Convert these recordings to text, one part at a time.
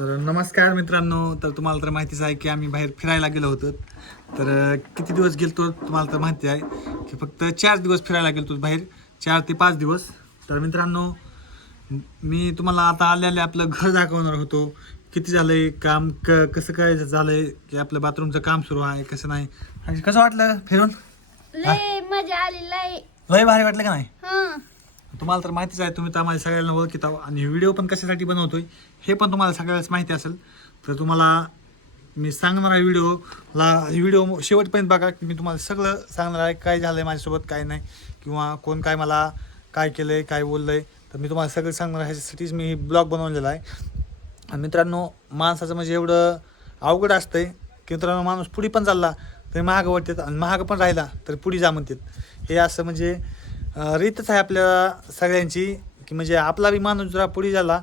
तर नमस्कार मित्रांनो. तर तुम्हाला तर माहितीच आहे की आम्ही बाहेर फिरायला गेलो होतो. तर किती दिवस गेलतो तुम्हाला तर माहिती आहे की फक्त 4 दिवस फिरायला गेलतो बाहेर, 4 ते 5 दिवस. तर मित्रांनो, मी तुम्हाला आता आल्याले आपलं घर दाखवणार होतो. किती झालंय काम, कसं काय झालंय, की आपलं बाथरूमचं काम सुरू आहे कसं नाही, आणि कसं वाटलं फिरून. लय मजा आली लय. लय भारी वाटलं का नाही. हं. तुम्हाला तर माहितीच आहे, तुम्ही तर आम्हाला सगळ्यांना ओळखीत आहो, आणि व्हिडिओ पण कशासाठी बनवतोय हे पण तुम्हाला सगळ्याच माहिती असेल. तर तुम्हाला मी सांगणार आहे व्हिडिओ शेवटपर्यंत बघा, की मी तुम्हाला सगळं सांगणार आहे काय झालं आहे माझ्यासोबत, काय नाही, किंवा कोण काय मला काय केलं आहे, काय बोललं आहे. तर मी तुम्हाला सगळं सांगणार आहे. ह्याच्यासाठीच मी ब्लॉग बनवलेला आहे. आणि मित्रांनो, माणसाचं म्हणजे एवढं अवघड असतंय की मित्रांनो, माणूस पुढे पण चालला तरी महाग वाटतात, आणि महाग पण राहिला तर पुढे जा म्हणतात. हे असं म्हणजे रीतच आहे आपल्या सगळ्यांची, की म्हणजे आपला बी माणूस जरा पुढे झाला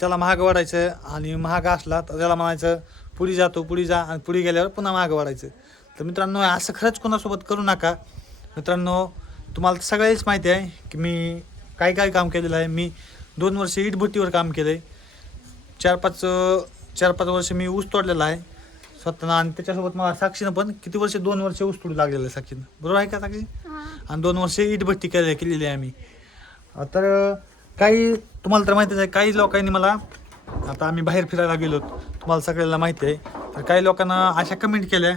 त्याला महाग वाढायचं, आणि महाग असला तर त्याला म्हणायचं पुढे जातो, पुढे जा, आणि पुढे गेल्यावर पुन्हा महाग वाढायचं. तर मित्रांनो, असं खरंच कोणासोबत करू नका. मित्रांनो, तुम्हाला तर सगळ्याच माहिती आहे की मी काय काय काम केलेलं आहे. मी 2 वर्ष इटभट्टीवर काम केलं आहे. 4-5 वर्ष मी ऊस तोडलेला आहे स्वतःनं, आणि त्याच्यासोबत मला साक्षीनं पण किती वर्ष, 2 वर्ष ऊस तोडू लागलेलं आहे साक्षीनं, बरोबर आहे का साक्षी. आणि 2 वर्ष इटभट्टी केलेली आहे आम्ही. तर काही तुम्हाला तर माहितीच आहे, काही लोकांनी मला, आता आम्ही बाहेर फिरायला गेलो तुम्हाला सगळ्यांना माहिती आहे, तर काही लोकांना अशा कमेंट केल्या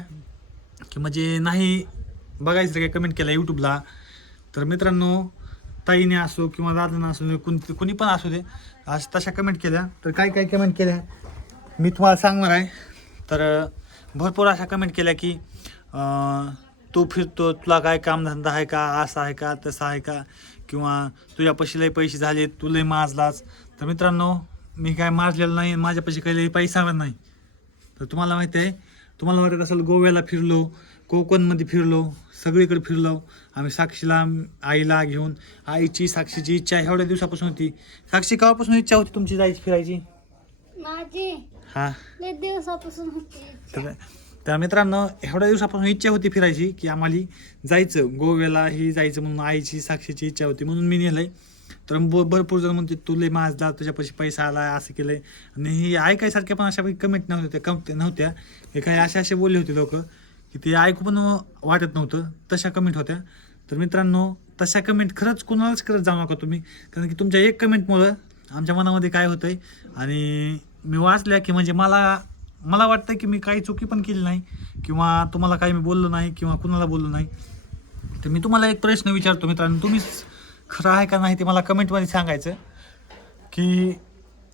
की म्हणजे नाही बघायचं काय, कमेंट केल्या यूट्यूबला. तर मित्रांनो, ताईने असो किंवा दादानं असो, कोणी पण असू दे, तशा कमेंट केल्या. तर काय कमेंट केल्या मी तुम्हाला सांगणार आहे. तर भरपूर अशा कमेंट केल्या की तू फिरतो, तुला काय कामधंदा आहे का, असं आहे का, तसं आहे का, किंवा तुझ्यापाशी लय पैसे झाले, तू लय माजलाच. तर मित्रांनो, मी काय माजलेलं नाही, माझ्यापाशी काही लय पैसा नाही. तर तुम्हाला माहिती आहे, तुम्हाला वाटत असेल गोव्याला फिरलो, कोकणमध्ये फिरलो, सगळीकडे फिरलो आम्ही. साक्षीला, आईला घेऊन, साक्षीची इच्छा एवढ्या दिवसापासून होती. साक्षी, केव्हापासून इच्छा होती तुमची जायची फिरायची. माझी हां, लय दिवसापासून होती. तर मित्रांनो, एवढ्या दिवसापासून इच्छा होती फिरायची की आम्हाला जायचं गोव्यालाही जायचं म्हणून, आईची साक्षीची इच्छा होती म्हणून मी नेलंय. तर भरपूर जण म्हणते तुले माझला, तुझ्यापाशी पैसा आला, असं केलंय. आणि ही ऐकायसारख्या पण अशा कमेंट नव्हत्या. हे काही असे बोलले होते लोक की ते ऐकू पण वाटत नव्हतं, तशा कमेंट होत्या. तर मित्रांनो, तशा कमेंट खरंच कोणालाच करत जाऊ नका तुम्ही, कारण की तुमच्या एक कमेंटमुळं आमच्या मनामध्ये काय होतंय, आणि मी वाचल्या की म्हणजे मला वाटतं की मी काही चुकी पण केली नाही, किंवा तुम्हाला काही मी बोललो नाही, किंवा कुणाला बोललो नाही. तर मी तुम्हाला एक प्रश्न विचारतो मित्रांनो, तुम्हीच खरं आहे का नाही ते मला कमेंटमध्ये सांगायचं. की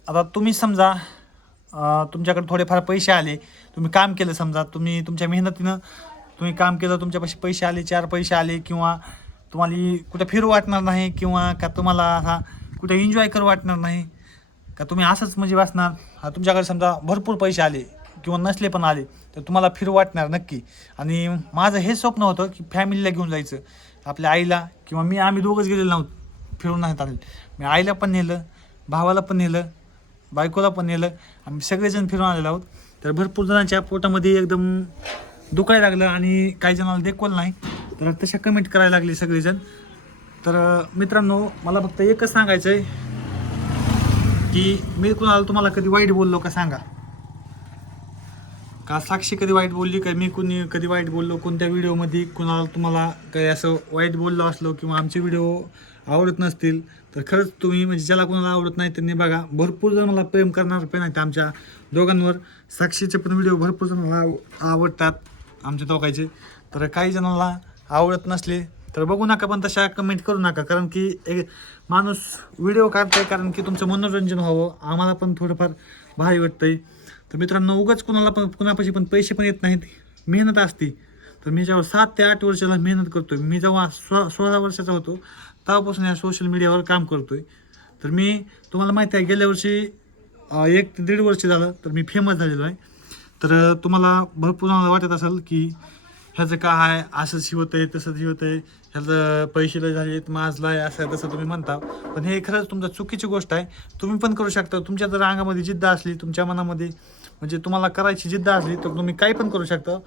आता तुम्ही समजा तुमच्याकडे थोडेफार पैसे आले, तुम्ही काम केलं, समजा तुम्ही तुमच्या मेहनतीनं तुम्ही काम केलं, तुमच्यापाशी पैसे आले, 4 पैसे आले, किंवा तुम्हाला कुठे फिरू वाटणार नाही, किंवा का तुम्हाला असा कुठे एन्जॉय करू वाटणार नाही, का तुम्ही असंच म्हणजे वाचणार. तुमच्याकडे समजा भरपूर पैसे आले किंवा नसले पण आले, तर तुम्हाला फिरू वाटणार नक्की. आणि माझं हे स्वप्न होतं की फॅमिलीला घेऊन जायचं, आपल्या आईला, किंवा आम्ही दोघंच गेलेलो नव्हतं, फिरून नाही आले. मी आईला पण नेलं, भावाला पण नेलं, बायकोला पण नेलं, आम्ही सगळेजण फिरून आलेलो आहोत. तर भरपूर जणांच्या पोटामध्ये एकदम दुखायला लागलं, आणि काही जणाला देखवलं नाही, तर तशा कमेंट करायला लागले सगळेजण. तर मित्रांनो, मला फक्त एकच सांगायचं आहे की मी तुम्हाला कधी वाईट बोललो का सांगा. का साक्षी कधी वाईट बोलली का, मी कधी वाईट बोललो कोणत्या व्हिडिओमध्ये, तुम्हाला काही असं वाईट बोललो असलो, किंवा आमचे व्हिडिओ आवडत नसतील, तर खरंच तुम्ही म्हणजे ज्याला कोणाला आवडत नाही त्यांनी बघा. भरपूर जण मला प्रेम करणार पण आहेत आमच्या दोघांवर. साक्षीचे पण व्हिडिओ भरपूर जणांना आवडतात आमच्या दोघांचे. तर काही जणांना आवडत नसले तर बघू नका, पण तशा कमेंट करू नका, कारण की एक माणूस व्हिडिओ काढतोय कारण की तुमचं मनोरंजन व्हावं, आम्हाला पण थोडंफार भारी वाटतंय. तर मित्रांनो, उगाच कुणापाशी पण पैसे पण येत नाहीत, मेहनत असते. तर मी जेव्हा 7 ते 8 वर्षाला मेहनत करतोय, मी जेव्हा 16 वर्षाचा होतो तेव्हापासून या सोशल मीडियावर काम करतोय. तर मी तुम्हाला माहिती आहे, गेल्या वर्षी 1 ते 1.5 वर्ष झालं तर मी फेमस झालेलो आहे. तर तुम्हाला भरपूर वाटत असेल की ह्याचं काय आहे, असंच होतं आहे, तसंच होतं आहे, ह्याचं पैसे लय झालेत, माझला आहे, असं आहे तसं तुम्ही म्हणता. पण हे खरंच तुमचं चुकीची गोष्ट आहे. तुम्ही पण करू शकता. तुमच्या जर अंगामध्ये जिद्द असली, तुमच्या मनामध्ये म्हणजे तुम्हाला करायची जिद्द असली, तर तुम्ही काही पण करू शकता.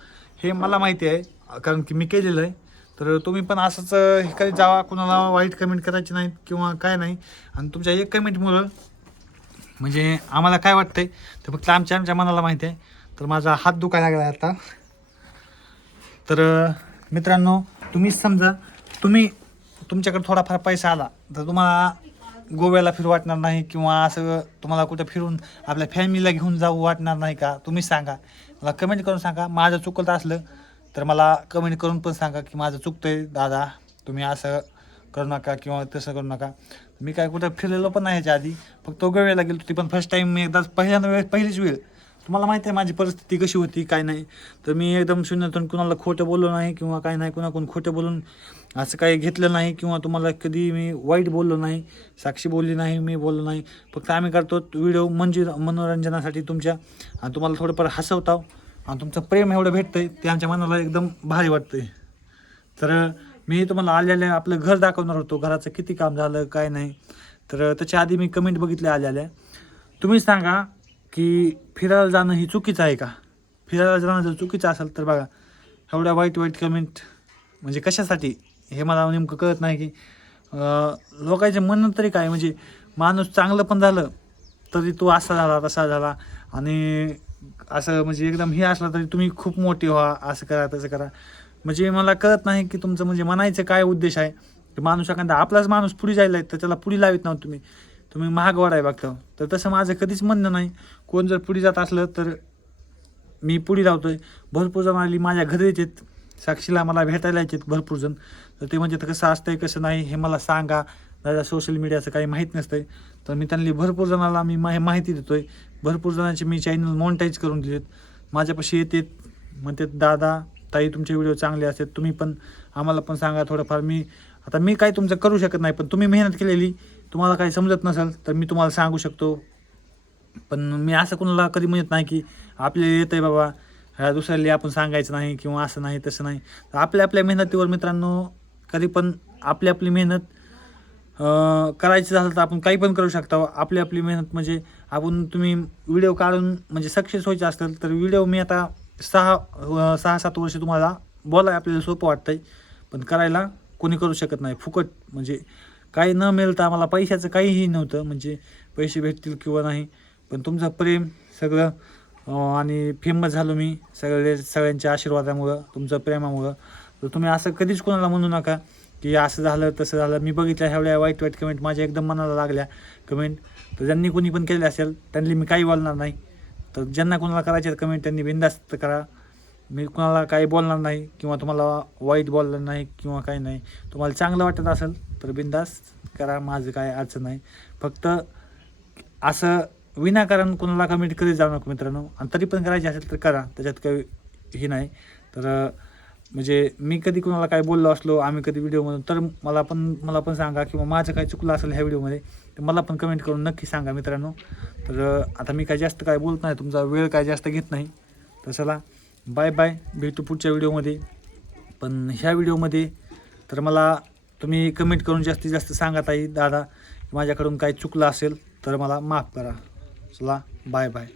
हे मला माहिती आहे, कारण की मी केलेलं आहे. तर तुम्ही पण असंच हे काही जावा, कुणाला वाईट कमेंट करायची नाहीत किंवा काय नाही. आणि तुमच्या एक कमेंटमुळं म्हणजे आम्हाला काय वाटतंय ते फक्त आमच्या मनाला माहिती आहे. तर माझा हात दुखायला लागला आता. तर मित्रांनो, तुम्हीच समजा, तुमच्याकडे थोडाफार पैसा आला तर तुम्हाला गोव्याला फिरू वाटणार नाही किंवा असं तुम्हाला कुठं फिरून आपल्या फॅमिलीला घेऊन जाऊ वाटणार नाही का? तुम्हीच सांगा, मला कमेंट करून सांगा. माझं चुकत असलं तर मला कमेंट करून पण सांगा की माझं चुकतंय दादा, तुम्ही असं करू नका किंवा तसं करू नका. मी काय कुठं फिरलेलो पण नाही ह्याच्या आधी, फक्त गोव्याला गेलो ती पण फर्स्ट टाईम. मी एकदाच पहिलीच वेळ. तुम्हाला माहिती आहे माझी परिस्थिती कशी होती काय नाही. तर मी एकदम शून्यातून कुणाला खोटं बोललो नाही किंवा काय नाही, कुणाकडून खोटं बोलून असं काही घेतलं नाही किंवा तुम्हाला कधी मी वाईट बोललो नाही. साक्षी बोलली नाही, मी बोललो नाही. फक्त आम्ही करतो व्हिडिओ म्हणजे मनोरंजनासाठी तुमच्या, आणि तुम्हाला थोडंफार हसवताव आणि तुमचं प्रेम एवढं भेटतं आहे ते आमच्या मनाला एकदम भारी वाटतं आहे. तर मी तुम्हाला आलेल्या आपलं घर दाखवणार होतो, घराचं किती काम झालं काय नाही. तर त्याच्या आधी मी कमेंट बघितले आलेल्या. तुम्ही सांगा की फिरायला जाणं ही चुकीचं आहे का? फिरायला जाणं जर चुकीचं असेल तर बघा, एवढ्या वाईट कमेंट म्हणजे कशासाठी हे मला नेमकं कळत नाही. की लोकांचे म्हणणं तरी काय, म्हणजे माणूस चांगलं पण झालं तरी तो असा झाला तसा झाला, आणि असं म्हणजे एकदम हे असलं तरी तुम्ही खूप मोठे व्हा, असं करा तसं करा. म्हणजे मला कळत नाही की तुमचं म्हणजे म्हणायचं काय उद्देश आहे. माणूस एखादा आपलाच माणूस पुढे जायला आहे तर त्याला पुढे लावित नव्हतं तुम्ही महाग वाढाय बघता. तर तसं माझं कधीच म्हणणं नाही. कोण जर पुढे जात असलं तर मी पुढे लावतोय. भरपूर जण आली माझ्या घरी येतात, साक्षीला मला भेटायला येतात भरपूर जण. तर ते म्हणजे कसं असतंय कसं नाही हे मला सांगा दादा, सोशल मीडियाचं काही माहीत नसतंय. तर मी त्यांनी भरपूर जणाला मी माहिती देतोय. भरपूर जणांचे मी चॅनल मॉनिटाईज करून दिलेत. माझ्यापाशी येतात, म्हणतात दादा ताई तुमचे व्हिडिओ चांगले असतात, तुम्ही पण आम्हाला पण सांगा थोडंफार. मी काय तुमचं करू शकत नाही, पण तुम्ही मेहनत केलेली तुम्हाला काही समजत नसेल तर मी तुम्हाला सांगू शकतो. पण मी असं कोणाला कधी म्हणत नाही की आपल्याला येतं आहे बाबा ह्या दुसऱ्याला आपण सांगायचं नाही किंवा असं नाही तसं नाही. तर आपल्या मेहनतीवर मित्रांनो, कधी पण आपली मेहनत करायची झालं तर आपण काही पण करू शकता. आपली मेहनत म्हणजे तुम्ही व्हिडिओ काढून म्हणजे सक्सेस व्हायचे असेल तर व्हिडिओ मी आता 6-7 वर्ष तुम्हाला बोलाय आपल्याला सोपं वाटतंय, पण करायला कोणी करू शकत नाही. फुकट म्हणजे काही न मिळता आम्हाला पैशाचं काहीही नव्हतं, म्हणजे पैसे भेटतील किंवा नाही, पण तुमचं प्रेम सगळं आणि फेमस झालो मी सगळ्यांच्या आशीर्वादामुळं, तुमचं प्रेमामुळं. तर तुम्ही असं कधीच कोणाला म्हणू नका की असं झालं तसं झालं. मी बघितल्या एवढ्या वाईट कमेंट माझ्या एकदम मनाला लागल्या कमेंट. तर ज्यांनी कोणी पण केले असेल त्यांनी मी काही बोलणार नाही. तर ज्यांना कोणाला करायचे कमेंट त्यांनी बिनधास्त करा. मी कोणाला काही बोलणार नाही किंवा तुम्हाला वाईट बोलणार नाही किंवा काही नाही. तुम्हाला चांगलं वाटत असेल तर बिनधास्त करा, माझं काय अडचण नाही. फक्त असं विनाकारण कोणाला कमेंट करीत जाऊ नका मित्रांनो. आणि तरी पण करायची असेल तर करा, त्याच्यात काही हे नाही. तर म्हणजे मी कधी कोणाला काय बोललो असलो आम्ही कधी व्हिडिओमधून तर मला पण सांगा, किंवा माझं काय चुकलं असेल ह्या व्हिडिओमध्ये तर मला पण कमेंट करून नक्की सांगा मित्रांनो. तर आता मी काय जास्त काय बोलत नाही, तुमचा वेळ काय जास्त घेत नाही. तर चला बाय बाय, भेटू पुढच्या व्हिडिओमध्ये. पण ह्या व्हिडिओमध्ये तर मला तुम्ही कमेंट करून जास्तीत जास्त सांगा ताई दादा, माझ्याकडून काही चुकलं असेल तर मला माफ करा. चला बाय बाय.